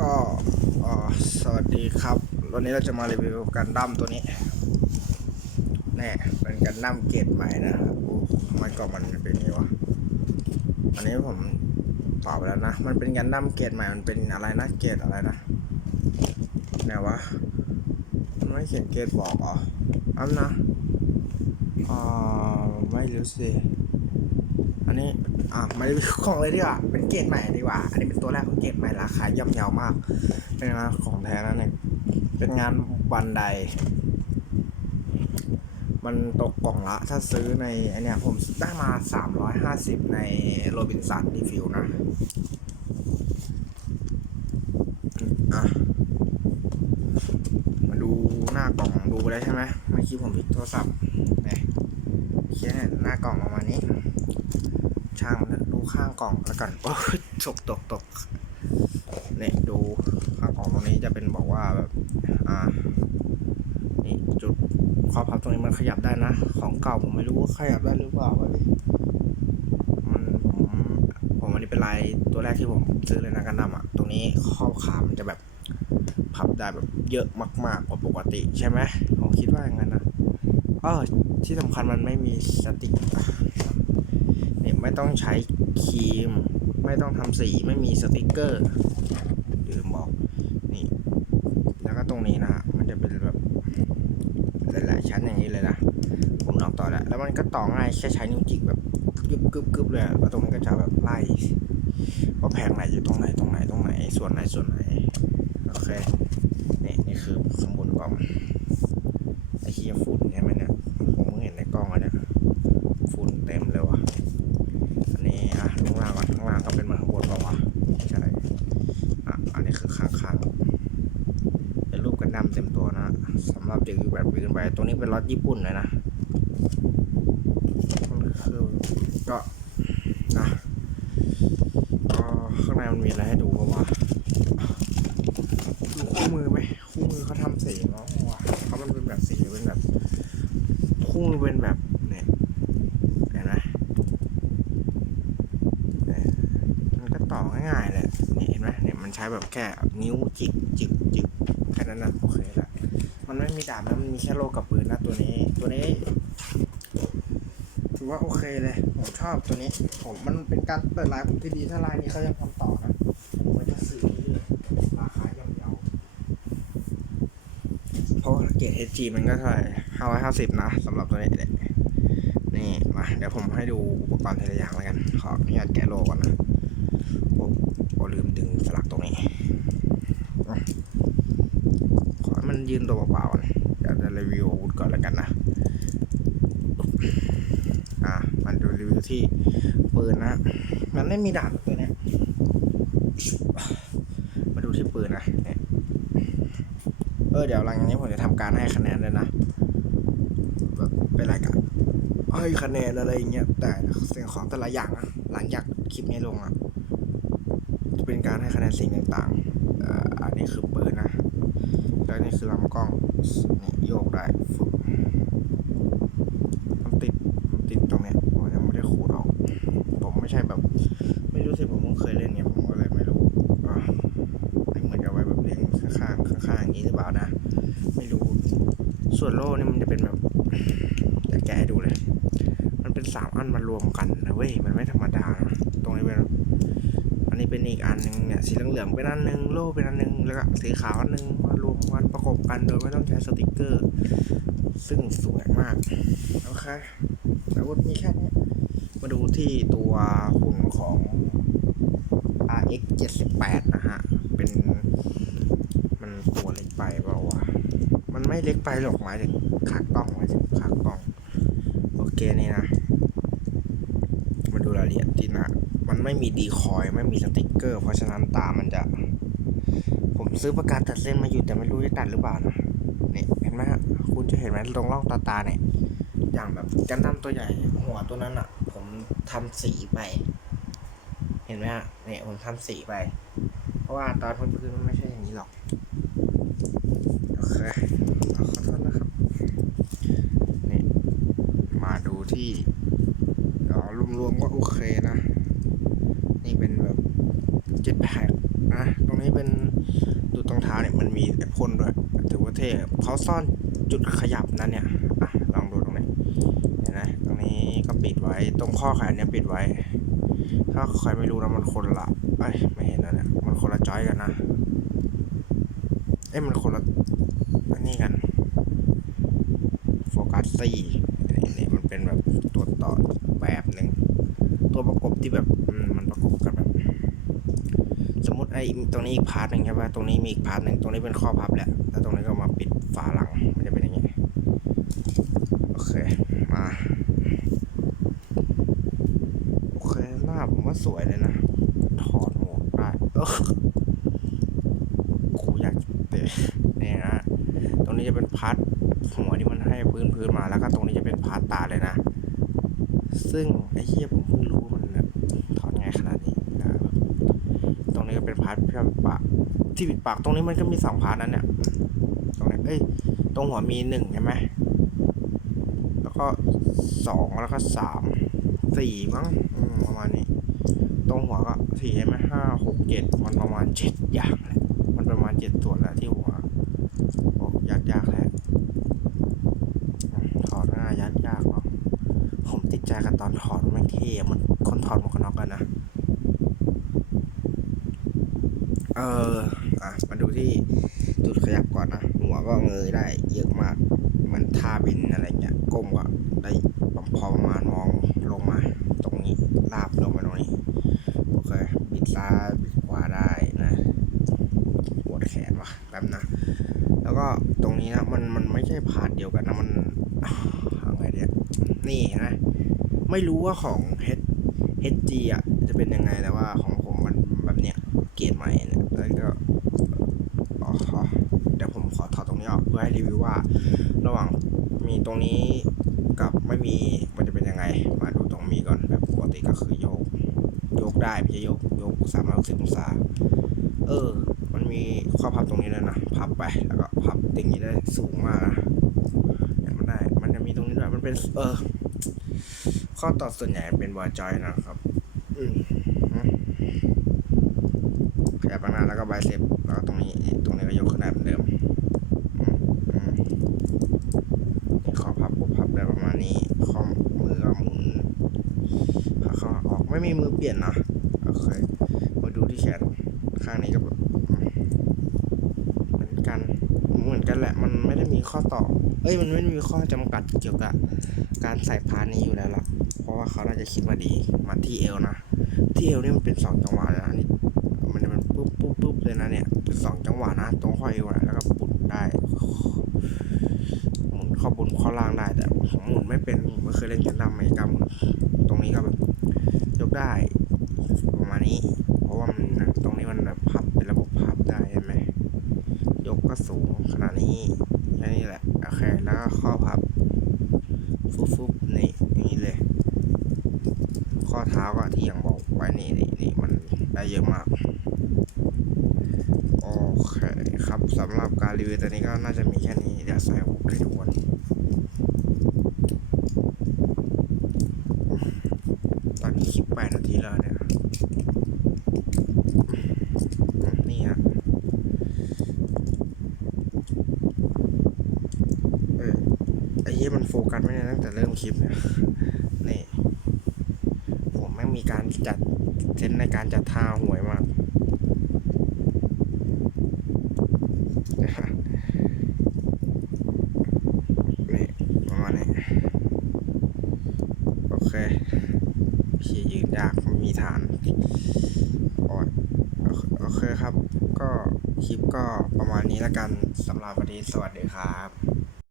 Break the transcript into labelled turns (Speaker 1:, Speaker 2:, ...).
Speaker 1: ก็สวัสดีครับ วันนี้เราจะมารีวิวกันดั้มตัวนี้แน่เป็นกันดั้มเกรดใหม่นะครับโอ้ทำไมกล่องมันเป็นอย่างนี้วะอันนี้ผมตอบไปแล้วนะ มันเป็นกันดั้มเกรดใหม่ มันเป็นอะไรนะ เกรดอะไรนะไหนวะ มันไม่เขียนเกรดบอกเหรออันนะอ่าไม่รู้สิ อันนี้อะมารีวิวของเลยดีกว่าเป็นเกรดใหม่ดีกว่า อันนี้เป็นตัวแรกของเกรดใหม่ราคาย่อมเยาวมาก เป็นงานของแท้นั่นเองเป็นงานบันไดมันตกกล่องละ ถ้าซื้อในไอเนี้ยผมได้มา 350 ในโรบินสันรีฟิวนะอะมาดูหน้ากล่องดูไปแล้ใช่ไหมเมื่อกี้ผมพิกโทรศัพท์เนี่ยเขียนหน้ากล่องประมาณนี้ ช่างมันดูข้างกล่องแล้วกันโอ้ยตกตกตกเนี่ยดูข้างกล่องตรงนี้จะเป็นบอกว่าแบบอ่านี่จุดข้อพับตรงนี้มันขยับได้นะ ของเก่าผมไม่รู้ว่าขยับได้หรือเปล่าวะดิมันผมผมอันนี้เป็นลายตัวแรกที่ผมซื้อเลยนะกันดั้มอะ ตรงนี้ข้อขามันจะแบบพับได้แบบเยอะมาก ๆ กว่าปกติใช่ไหมผมคิดว่าอย่างนั้นนะเออที่สำคัญมันไม่มีสติก เนี่ยไม่ต้องใช้ครีม ไม่ต้องทำสีไม่มีสติกเกอร์ลืมบอกนี่แล้วก็ตรงนี้นะมันจะเป็นแบบหลายๆชั้นอย่างนี้เลยนะผมลองต่อแล้วแล้วมันก็ต่อง่ายแค่ใช้นิ้วจิกแบบกึบกึบกึบเลยแล้วตรงนี้ก็จะแบบไล่ว่าแผงไหนอยู่ตรงไหนตรงไหนตรงไหนส่วนไหนส่วนไหนโอเคนี่นี่คือข้างบนกล่องไอ้เฮียฝุ่นใช่ไหมเนี่ยผมเพิ่งเห็นในกล้องอะเนี่ยฝุ่นเต็มเลยว่ะ อันนี้อะข้างล่างก่อนข้างล่างต้องเป็นเหมือนข้างบนเปล่าวะใช่อะอันนี้คือข้างข้างๆเป็นรูปกัน ดั้มเต็มตัวนะสำหรับเด็กแบบยืนไปตัวนี้เป็นรถญี่ปุ่นเลยนะคือก็นะก็ข้างในมันมีอะไรให้ดูบ้างวะดูคู่มือไหมคู่มือเขาทำสีเนาะวะเขามันเป็นแบบสีเป็นแบบคู่มือเป็นแบบเนี่ยเห็นไหมมันก็ต่อง่ายๆเลยนี่เห็นไหมเนี่ยมันใช้แบบแค่นิ้วจิกจิกจิก แค่นั้นนะโอเคละมันไม่มีดาบนะมันมีแค่โลกับปืนนะตัวนี้ตัวนี้ ถือว่าโอเคเลยผมชอบตัวนี้ผมมันเป็นการเปิดไลน์ผมที่ดีถ้าไลน์นี้เขายังทำต่อนะผมก็จะซื้อเรื่อยราคาย่อมเยาเพราะเกรด HG มันก็เท่าไหร่ห้าร้อยห้าสิบนะสำหรับตัวนี้เลยนี่มาเดี๋ยวผมให้ดูอุปกรณ์ทีละอย่างแล้วกัน ขออนุญาตแกะโลก่อนนะโอ้ลืมดึงสลักตรงนี้ มันยืนตัวเปล่าๆก่อนเดี๋ยวจะรีวิวอาวุธก่อนแล้วกันนะ อะมันดูรีวิวที่ปืนนะ มันไม่มีดาบตัวเนี้มาดูที่ปืนนะ เออเดี๋ยวหลังจากนี้ผมจะทำการให้คะแนนด้วยนะ แบบเป็นรายการให้คะแนนอะไรอย่างเงี้ย แต่สิ่งของแต่ละอย่างนะหลังจากคลิปนี้ลงอะ จะเป็นการให้คะแนนสิ่งต่างๆอ่ออันนี้คือปืนนะ แล้วนี่คือลำกล้องนี่โยกได้ฝึกมันติดมันติดตรงเนี้ยผมยังไม่ได้ขูดออก ผมไม่ใช่แบบ ไม่รู้สิผมเพิ่งเคยเล่นเนี่ยผมก็เลยไม่รู้ไม่เหมือนกับไว้แบบเลี้ยงข้างๆข้างๆอย่างนี้หรือเปล่านะ ไม่รู้ ส่วนโล่นี่มันจะเป็นแบบจะแกะให้ดูเลย มันเป็นสามอันมารวมกันนะเว้ยมันไม่ธรรมดานะตรงนี้เป็น นี้เป็นอีกอันหนึ่งเนี่ยสีเหลืองๆเป็นอันหนึ่งโล่เป็นอันหนึ่งแล้วก็สีขาวอันหนึ่งมารวมกันประกบกันโดยไม่ต้องใช้สติกเกอร์ ซึ่งสวยมากโอเคอาวุธมีแค่นี้มาดูที่ตัวหุ่นของ RX 78นะฮะ เป็น มันตัวเล็กไปเปล่าวะ มันไม่เล็กไปหรอกหมายถึงขากล้องหมายถึงขากล้อง โอเคนี่นะ มาดูรายละเอียดที่หนะมันไม่มีดีคอยไม่มีสติกเกอร์ เพราะฉะนั้นตามันจะ ผมซื้อประกันตัดเส้นมาอยู่แต่ไม่รู้จะตัดหรือเปล่านะนี่เห็นไหมฮะคุณจะเห็นไหมตรงร่องตาตาเนี่ย อย่างแบบกันดั้มตัวใหญ่หัวตัวนั้นอะ ผมทำสีไป เห็นไหมฮะเนี่ยผมทำสีไป เพราะว่าตอนพื้นมันไม่ใช่อย่างนี้หรอกโอเคขอโทษนะครับนี่มาดูที่ รวมๆก็โอเคนะ นี่เป็นแบบเจ็ดแพ็กนะตรงนี้เป็นดูตรงเท้าเนี่ยมันมีไอ้พ่นด้วยถือว่าเท่เขาซ่อนจุดขยับนั่นเนี่ยอะลองดูตรงนี้เห็นไหมตรงนี้ก็ปิดไว้ตรงข้อแขนเนี่ยปิดไว้ ถ้าใครไม่รู้นะมันคนละเอ้ยไม่เห็นนะเนี่ยมันคนละจอยกันนะเอ้ยมันคนละอันนี้กันโฟกัสซี่นี่มันเป็นแบบตัวต่อ แบบหนึ่งตัวประกบที่แบบมันประกบกันแบบ สมมติไอ้ตรงนี้อีกพาร์ทหนึ่งใช่ป่ะตรงนี้มีอีกพาร์ทหนึ่งตรงนี้เป็นข้อพับแหละแล้วตรงนี้ก็มาปิดฝาหลังมันจะเป็นอย่างงี้โอเคมาโอเคหน้าผมว่าสวยเลยนะถอดหมวกได้เออกูอยากเตะเนี่ยนะตรงนี้จะเป็นพาร์ทหัวที่มันให้พื้นพื้นมาแล้วก็ตรงนี้จะเป็นพาร์ทตา ซึ่งไอ้เหี้ยผมเพิ่งรู้มันแบบถอดง่ายขนาดนี้นะตรงนี้ก็เป็นพาร์ทที่ปิดปากที่ปิดปากตรงนี้มันก็มีสองพาร์ทนั้นเนี่ยตรงนี้เอ้ยตรงหัวมีหนึ่งใช่ไหมแล้วก็สองแล้วก็สามสี่มั้งประมาณนี้ ตรงหัวก็สี่ใช่ไหมห้าหกเจ็ดมันประมาณเจ็ดอย่างแหละมันประมาณเจ็ดส่วนแล้วที่หัวโอ้ยากยากแท้ถอดง่ายยากยาก ติดใจกับตอนถอดมันเท่เหมันคนถอดหมวกกันน็อกกันนะ เอออะมาดูที่จุดขยับก่อนนะหัวก็เงยได้เยอะมากเหมันท่าบินอะไรเงี้ยก้มก็ได้พอประมาณมองลงมา ตรงนี้ลาบลงมาตรงนี้โอเคบิดซ้ายบิดขวาได้นะปวดแขนว่ะแป๊บนะ แล้วก็ตรงนี้นะมันมันไม่ใช่พาร์ทเดียวกันนะมันอาไงเดียนี่นะ ไม่รู้ว่าของ H HG อะจะเป็นยังไงแต่ว่าของผมมันแบบเนี้ยเกรดใหม่เนี่ยแล้วก็เดี๋ยวผมขอถอดตรงนี้ออกเพื่อให้รีวิวว่า ระหว่างมีตรงนี้กับไม่มีมันจะเป็นยังไง มาดูตรงมีก่อนแบบปกติก็คือโยก โยกได้ไม่ใช่โยกโยกสามร้อยหกสิบองศาเออ มันมีข้อพับตรงนี้เลยนะพับไปแล้วก็พับติ่งนี้ได้สูงมากนะมันได้มันจะมีตรงนี้ด้วยมันเป็นเออ ข้อต่อส่วนใหญ่เป็นบอยจอยนะครับ อืมอืมขยับข้างหน้าแล้วก็ไบเซปแล้วก็ตรงนี้ ตรงนี้ก็ยกขึ้นได้เหมือนเดิมอืมอืมนี่ข้อพับก็พับได้ประมาณนี้ ข้อมือก็หมุนขาเข้าออกไม่มีมือเปลี่ยนนะโอเค มาดูที่แขนข้างนี้ก็แบบเหมือนกัน เหมือนกัน แหละ มันไม่ได้มีข้อต่อ เอ้ย มันไม่ได้มีข้อจำกัดเกี่ยวกับการใส่พาร์ทนี้อยู่แล้วล่ะ เพราะว่าเขาน่าจะคิดมาดี มาที่เอวนะ ที่เอวนี่มันเป็นสองจังหวะนะนี่ มันเป็นปุ๊บปุ๊บปุ๊บเลยนะเนี่ย เป็นสองจังหวะนะ ตรงข้อเอวนะแล้วก็ปุดได้หมุนข้อบนข้อล่างได้ แต่ผมหมุนไม่เป็นผมไม่เคยเล่นกันดำไม่กล้าหมุนตรงนี้ก็แบบยกได้ ประมาณนี้ เพราะว่ามันตรงนี้มันแบบพับเป็นระบบพับได้ใช่ไหม ก็สูงขนาดนี้แค่นี้แหละโอเคแล้วก็ข้อพับฟุบฟุบนี่อย่างนี้เลย ข้อเท้าก็ที่อย่างบอกไว้นี่นี่นี่มันได้เยอะมากโอเคครับสำหรับการรีวิวตัวนี้ก็น่าจะมีแค่นี้เดี๋ยวใส่หุบให้ทุกคนตอนนี้คลิปแปดนาทีแล้วเนี่ยอืมนี่ฮะเออไอ้เหี้ย มันโฟกัสไม่ได้ตั้งแต่เริ่มคลิปเนี่ยนี่ผมแม่งมีการจัดเซนในการจัดท่าหวยมากนี่ประมาณนี้โอเคเชียยืนยากไม่มีฐานอ้ยโอเคโอเคครับ ก็คลิปก็ประมาณนี้แล้วกันสำหรับวันนี้สวัสดีครับ